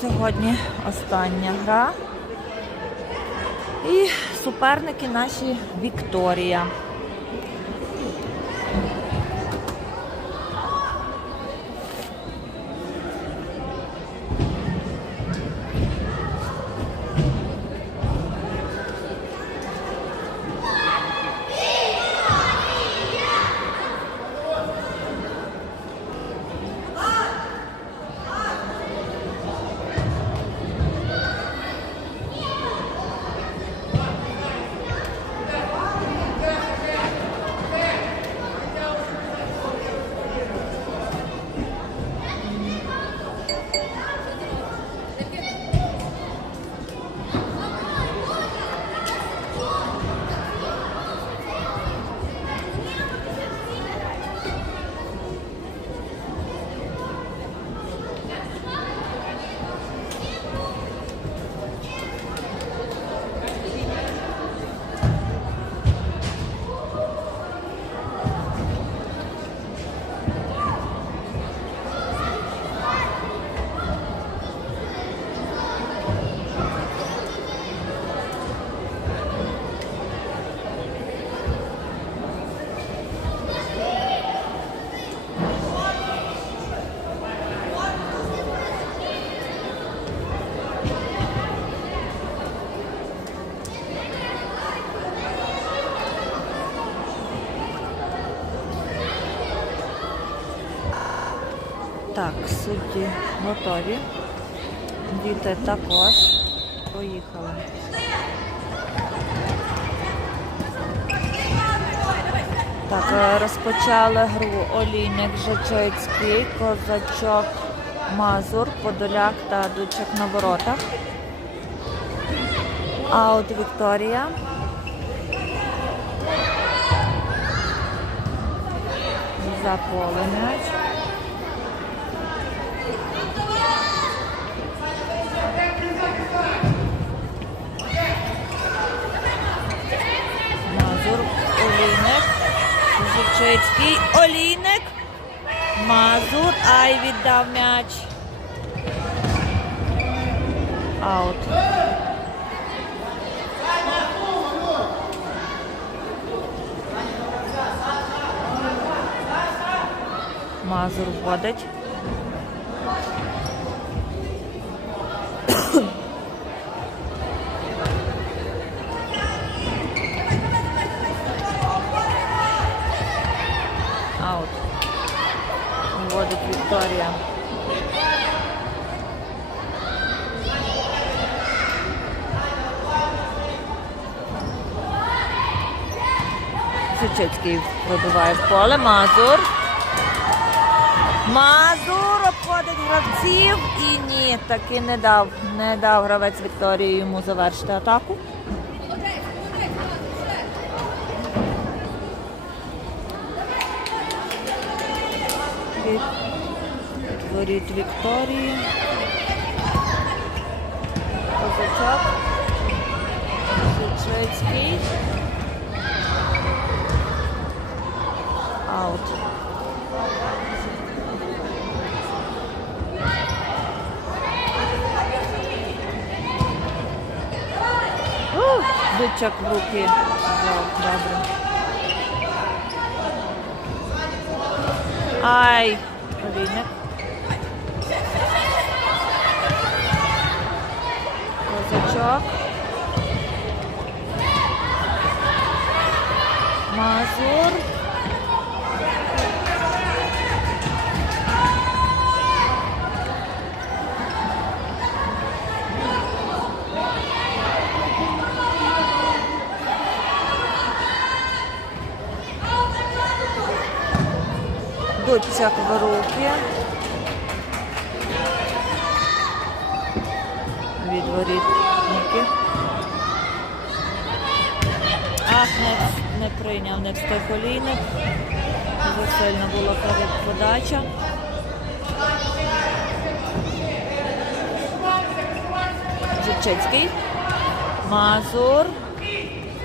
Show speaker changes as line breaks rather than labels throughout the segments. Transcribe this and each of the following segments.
сьогодні остання гра. І суперники наші Вікторія. Так, готові. Діти також. Поїхали. Так, е, розпочали гру Олійник Жачицький, Козачок Мазур, Подоляк та Дучок на воротах. Аут Вікторія. За м'яч. Мазур, Олійник, Жичицький, Олійник, Мазур, ай віддав м'яч. Аут. Мазур вводить. Аут. Вікторія. Сучецький пробиває в поле. Мазур. Мазур обходить гравців і ні, таки не дав. Не дав гравець Вікторії йому завершити атаку. Від воріт Вікторії. Козачок. Швецький. Аут. Бичок в руки. Добре. Ай, Олійник. Козачок. Мазур. Дочак в руки. Від воріт Ах, не, не прийняв, не встиг олійник. Дуже сильно була подача. Жичицький. Мазур.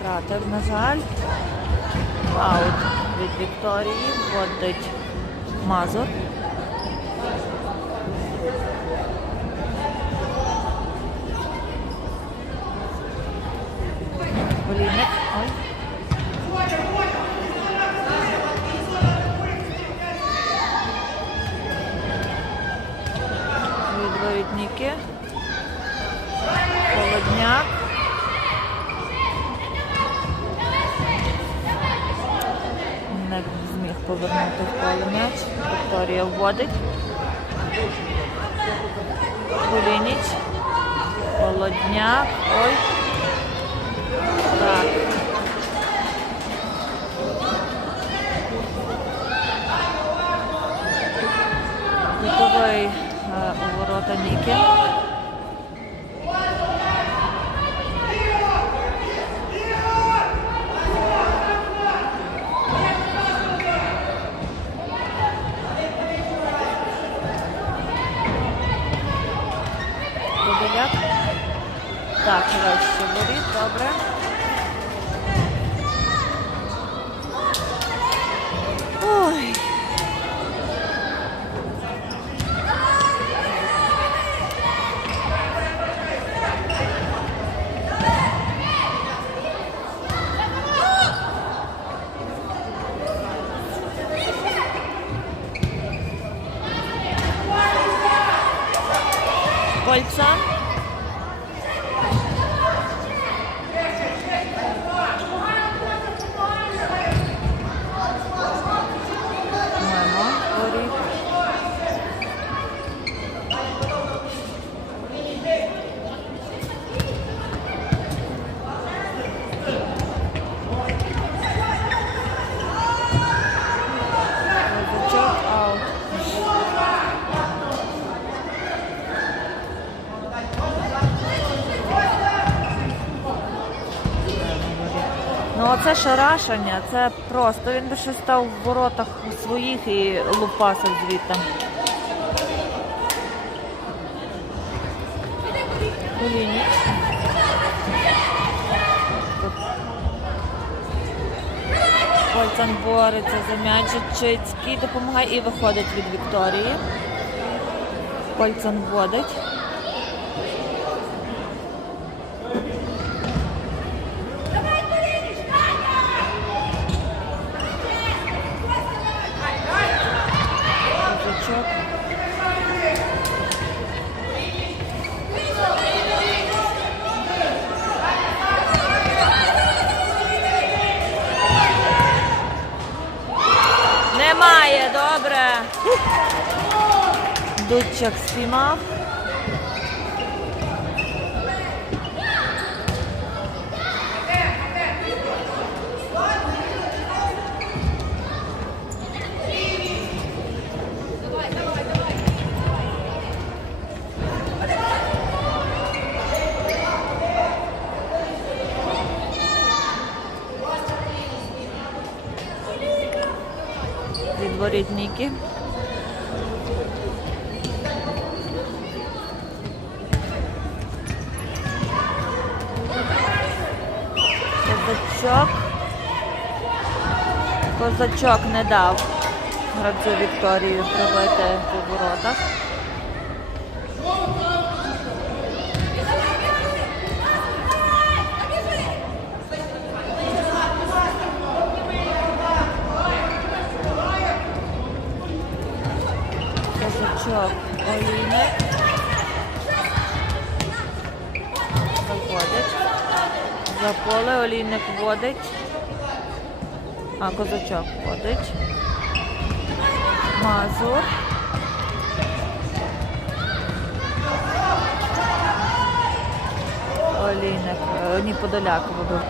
Втратив, на жаль. Аут від Вікторії. Вводить Мазур. колінник. Ой. Відворітники. Холодняк. Не зміг повернути в поле. Вікторія вводить. Кулініч. Холодняк. Ой. Е, у ворота Ніки. Так, вище воріт, добре. Кольца. Маємо воріт. Козачок аут. Оце шарашення, це просто. Він би ще став в воротах своїх і лупасив звідти. Кулініч. Кольцан бореться за м'яч. Чицький допомагає і виходить від Вікторії. Кольцан вводить. Козачок. Немає, добре. Дудчик спіймав. Відворіть Козачок не дав гравцю Вікторію пробити по воротах. Козачок Олійник. Заходить. За поле олійник вводить. А, козачок вводить. Мазур. Олійник. е, Ні, Подоляк вибив.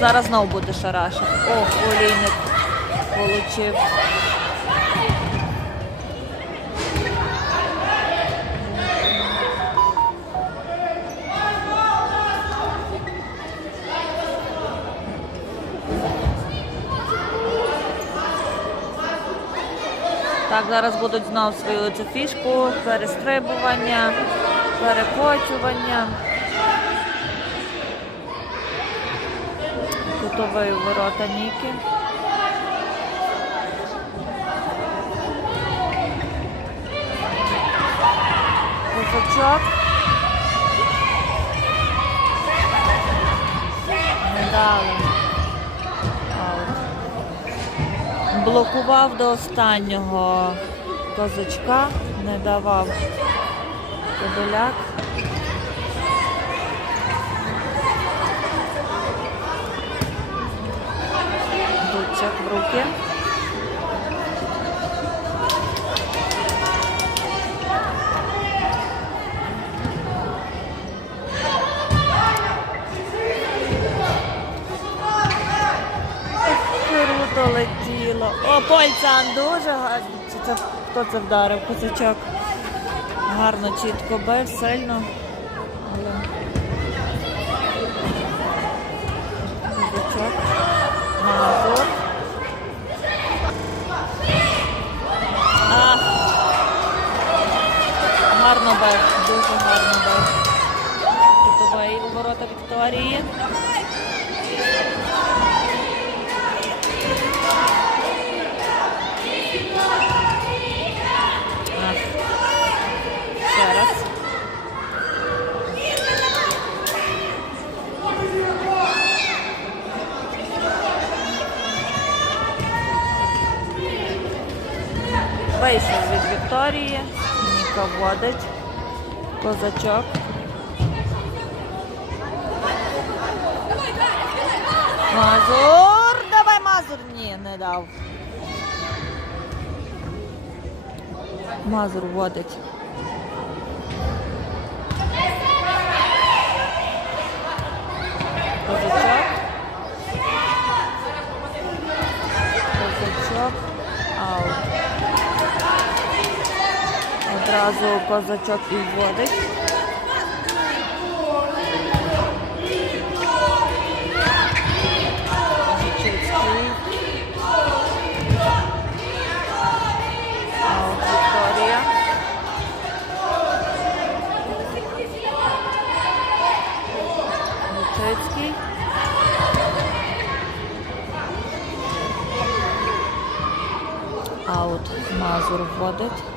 Зараз знову буде шарашити. Ох, олійник получив. Так, зараз будуть знов свою цю фішку, перестрибування, перекочування. Готовий ворота Ніки. Козачок. Не дали. Аут. Блокував до останнього козачка, не давав Подоляк. Дучак в руки. Круто летіло. О, Польцан дуже гарно. Чи це хто це вдарив? Козачок. Гарно, чітко бив, сильно. Але... Козачок. Мазур. Гарно бив, дуже гарно бив. Кутовий у ворота Вікторії. Ах. Ще раз. Вийшов від Вікторії. Ніка вводить. Козачок. Мазур! Давай Мазур! Ні, не дав. Мазур. Козачок. Козачок. Аут. Одразу козачок і вводить. Козачицький. Аут Вікторія. Вічицький. Аут Мазур вводить.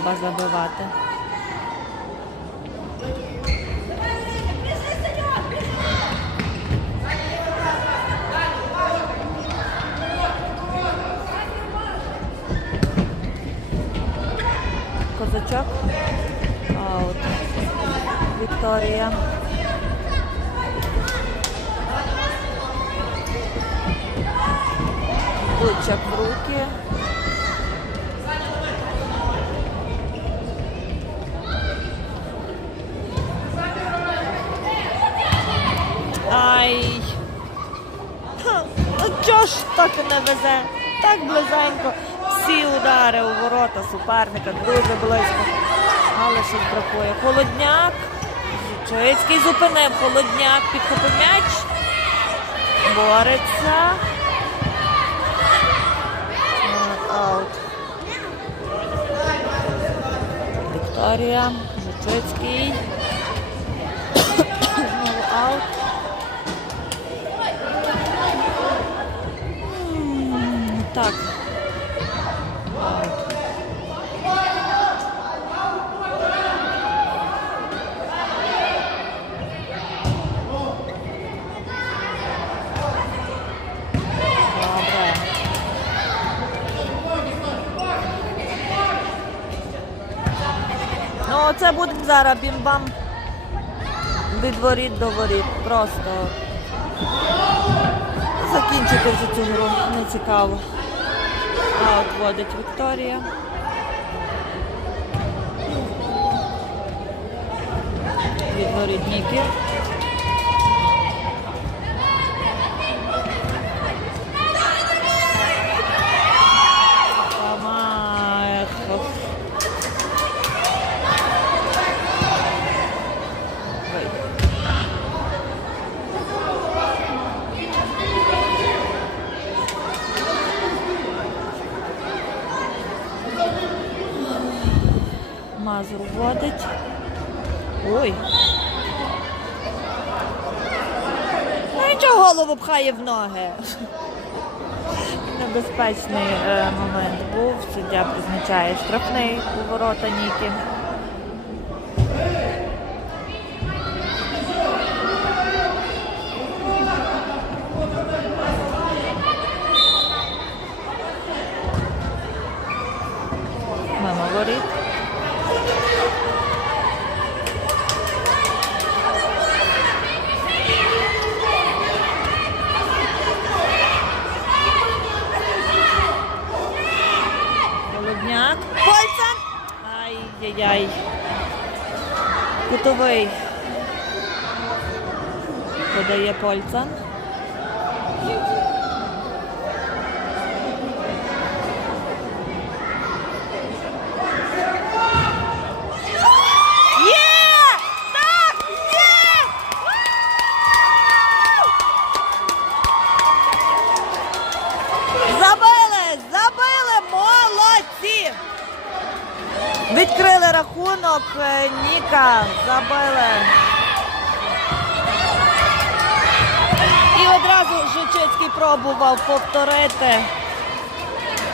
Треба забивати. Чого ж так не везе? Так близенько. Всі удари у ворота суперника дуже близько. Але щось бракує. Холодняк. Жучицький зупинив. Холодняк підхопив м'яч. Бореться. Аут. Вікторія. Жучицький. Так. Ну, це буде зараз бім-бам від воріт до воріт. Просто закінчити цю гру. Не цікаво. А от водить Вікторія. Від воріт Ніки. Помахов. Ой. Мазур водить. Ой. Ну нічого голову пхає в ноги. Небезпечний е, момент був. Суддя призначає штрафний поворота Ніки. Подає! Молодці! Відкрили рахунок е, Ніка. Забили. І одразу пробував повторити.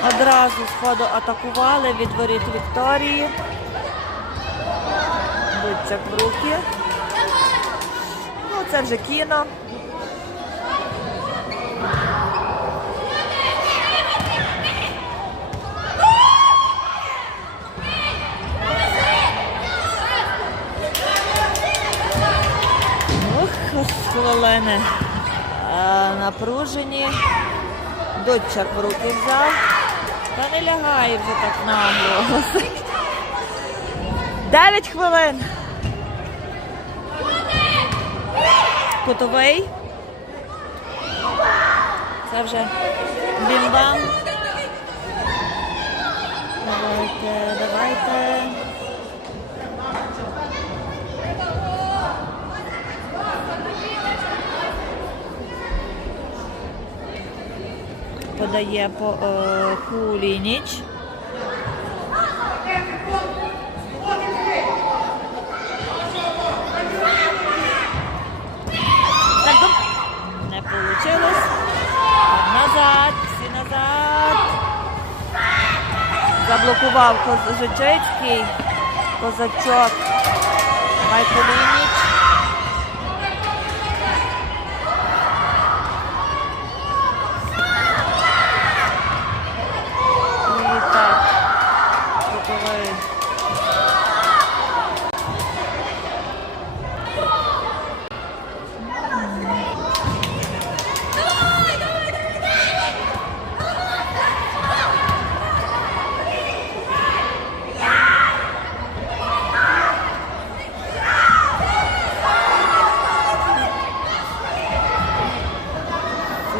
Одразу з ходу атакували від воріт Вікторії. Будьцяк в руки. Ну, це вже кіно. Ох, хвилини. Напружені. Дочак в руки взяв. Та не лягає вже так нагло. Дев'ять хвилин. Кутовий. Це вже бім-бам. Давайте, давайте. Подає по е, Кулініч. Не вийшло. Назад, всі назад. Заблокував Козачицький. Козачок. Давай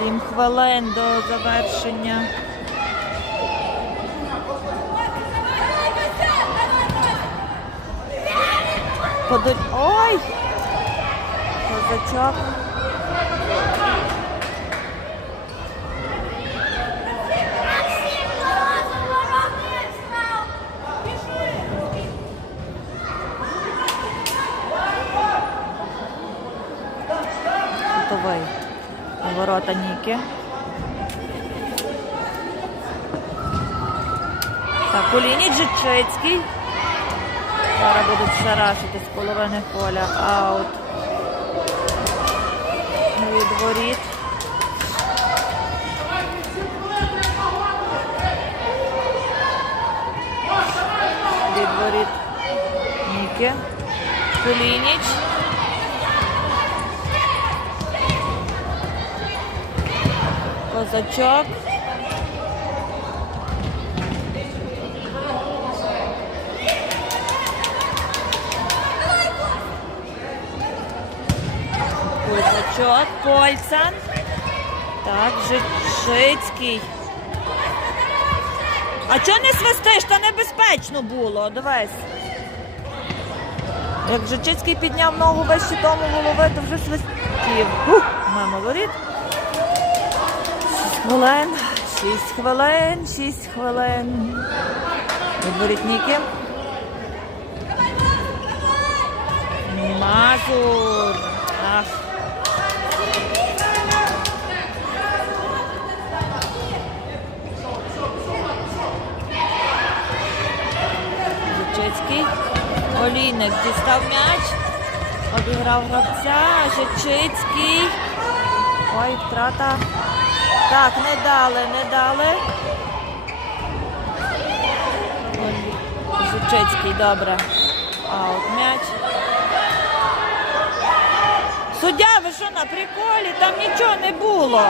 7 хвилин до завершення. Подоль... Ой! Козачок. Ворота ні. Ніки. Так, Кулініч Жичицький. Зараз будуть шарашити з половини поля. Аут. Від воріт. Від воріт. Кулініч. Козачок. Козачок, Польцан. Так, Жичицький. А чого не свистиш? Та небезпечно було. Дивись. Як Жичицький підняв ногу вище тому голови, то вже свистів. Мимо воріт. Хвилин, шість хвилин, шість хвилин. Відворіть Ніки. Мазур. Ах. Жичицький. Олійник дістав м'яч. Обіграв гравця. Жичицький. Ой, втрата. Так, не дали, не дали. Жичицький, добре. Аут м'яч. Суддя, ви що на приколі? Там нічого не було.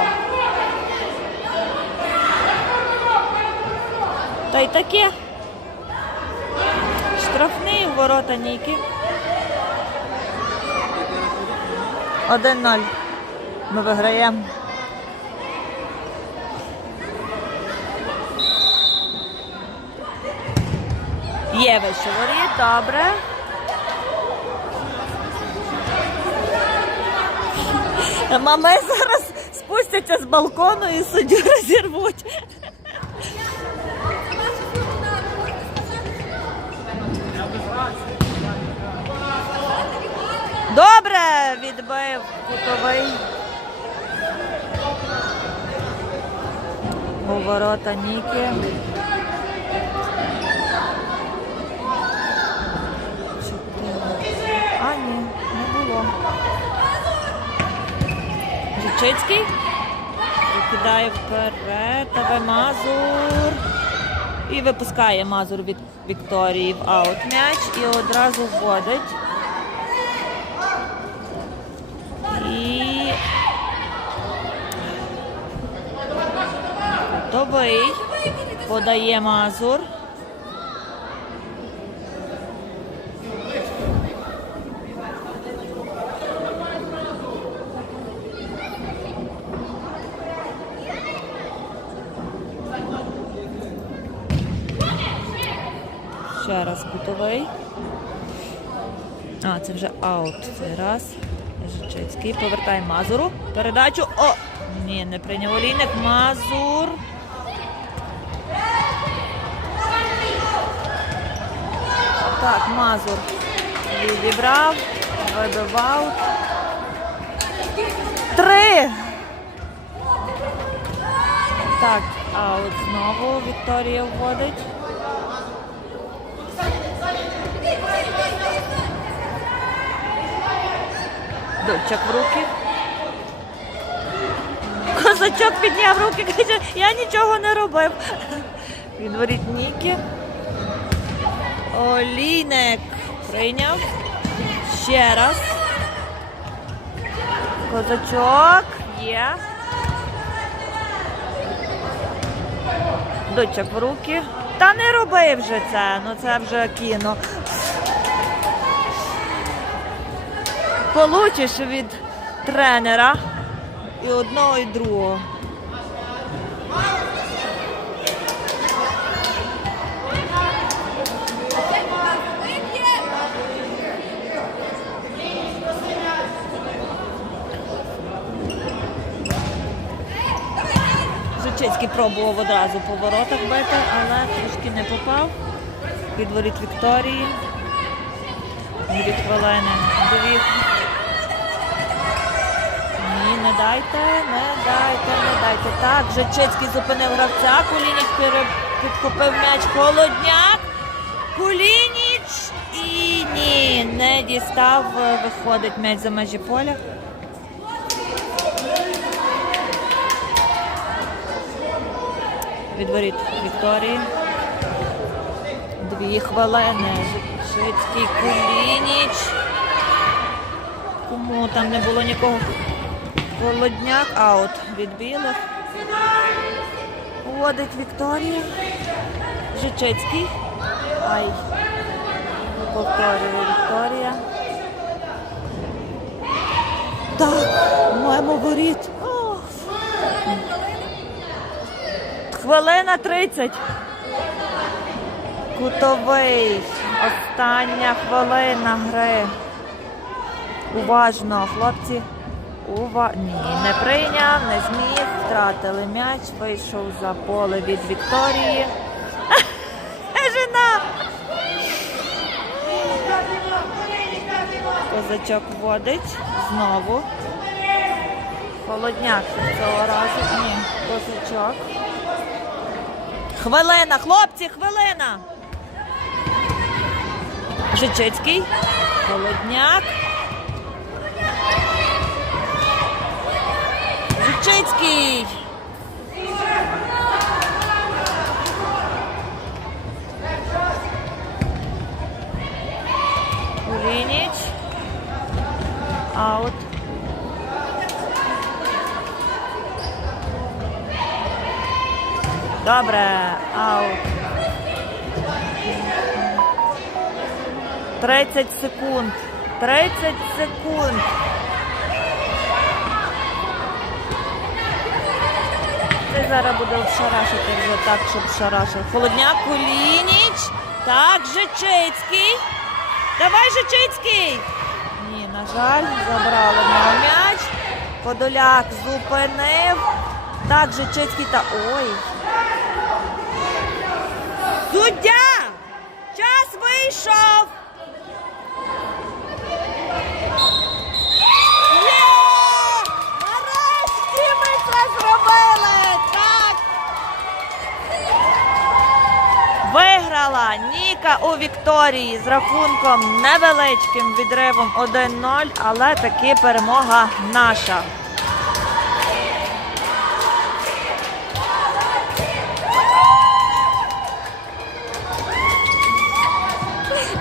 Та й таке. Штрафний ворота Ніки. 1-0. Ми виграємо. Є воріт, добре. Мами зараз спустяться з балкону і суддю розірвуть. Добре, відбив кутовий. У ворота Ніки. Чотири. А, ні, не було. Жичицький. Викидає вперед. Давай Мазур. І випускає Мазур від Вікторії в аут м'яч і одразу вводить. І Добий. Подає Мазур. Ще. А, це вже аут. Цей раз. Жичицький. Повертає Мазуру. Передачу. О! Ні, не прийняв олійник. Мазур. Так, Мазур відібрав, вибивав. Три. Так, аут знову Вікторія вводить. Дочок в руки. Козачок підняв руки, каже, я нічого не робив. Відворіть Ніки. Олійник прийняв. Ще раз. Козачок є. Дочок в руки. Та не роби вже це, ну це вже кіно. Получиш від тренера і одного, і другого. Жучицький пробував одразу по воротах бити, але трошки не попав. Підворіт Вікторії. Дві хвилини. Дві. Дайте, не дайте, не дайте. Так, Жичицький зупинив гравця. Кулініч підхопив м'яч. Холодняк. Кулініч. І ні, не дістав. Виходить м'яч за межі поля. Відворіт Вікторії. Дві хвилини. Жичицький Кулініч. Кому там не було нікого. Холодняк, аут від білих. Вводить Вікторія. Жичицький. Ай. Повторює Вікторія. Так, маємо воріт. Хвилина 30. Кутовий. Остання хвилина гри. Уважно, хлопці. Ува... Ні, не прийняв, не зміг, втратили м'яч, вийшов за поле від Вікторії. Жена! Козачок вводить знову. Холодняк цього разу. Ні, козачок. Хвилина, хлопці, хвилина. Жичицький. Холодняк. Жичицький. Кулініч. Аут. Добре, аут. 30 секунд. 30 секунд. Ти зараз буде шарашити вже так, щоб шарашив. Холодняк, Кулініч. Так, Жичицький. Давай, Жичицький. Ні, на жаль, забрали нього м'яч. Подоляк зупинив. Так, Жичицький та. Ой. Суддя! Час вийшов! Є! Нарешті ми це зробили! Так! Виграла Ніка у Вікторії з рахунком невеличким відривом 1-0, але таки перемога наша.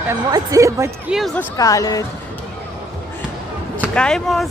Емоції батьків зашкалюють. Чекаємо